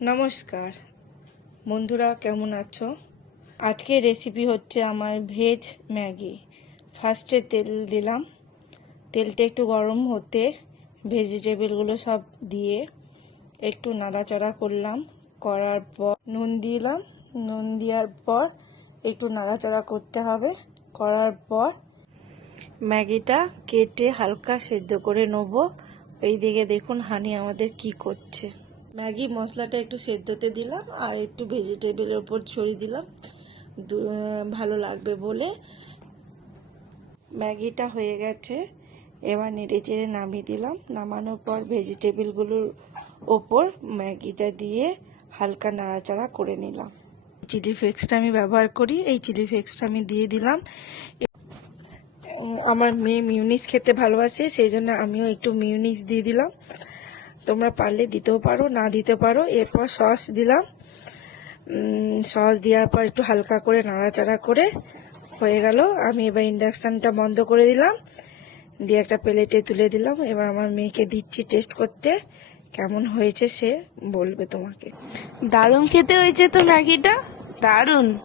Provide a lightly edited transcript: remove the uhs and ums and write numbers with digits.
নমস্কার বন্ধুরা, কেমন আছো? আজকের রেসিপি হচ্ছে আমার ভেজ ম্যাগি। ফার্স্টে তেল দিলাম, তেলটা একটু গরম হতে ভেজিটেবলগুলো সব দিয়ে একটু নাড়াচাড়া করলাম। করার পর নুন দিলাম, নুন দেওয়ার পর একটু নাড়াচাড়া করতে হবে। করার পর ম্যাগিটা কেটে হালকা সেদ্ধ করে নেব। এইদিকে দেখুন হানি আমাদের কি করছে। ম্যাগি মশলাটা একটু সেদ্ধতে দিলাম আর একটু ভেজিটেবলের ওপর ছড়িয়ে দিলাম, ভালো লাগবে বলে। ম্যাগিটা হয়ে গেছে, এবার নেড়ে চেড়ে নামিয়ে দিলাম। নামানোর পর ভেজিটেবলগুলোর ওপর ম্যাগিটা দিয়ে হালকা নাড়াচাড়া করে নিলাম। চিলি ফ্লেক্সটা আমি ব্যবহার করি, এই চিলি ফ্লেক্সটা আমি দিয়ে দিলাম। আমার মেয়ে মিউনিস খেতে ভালোবাসে, সেই জন্য আমিও একটু মিউনিস দিয়ে দিলাম। তোমরা পারলে দিতেও পারো, না দিতে পারো। এরপর সস দিলাম। সস দেওয়ার পর একটু হালকা করে নাড়াচাড়া করে হয়ে গেল। আমি এবার ইন্ডাকশানটা বন্ধ করে দিলাম, দিয়ে একটা প্লেটে তুলে দিলাম। এবার আমার মেয়েকে দিচ্ছি টেস্ট করতে, কেমন হয়েছে সে বলবে তোমাকে। দারুণ খেতে হয়েছে তো ম্যাগিটা, দারুণ।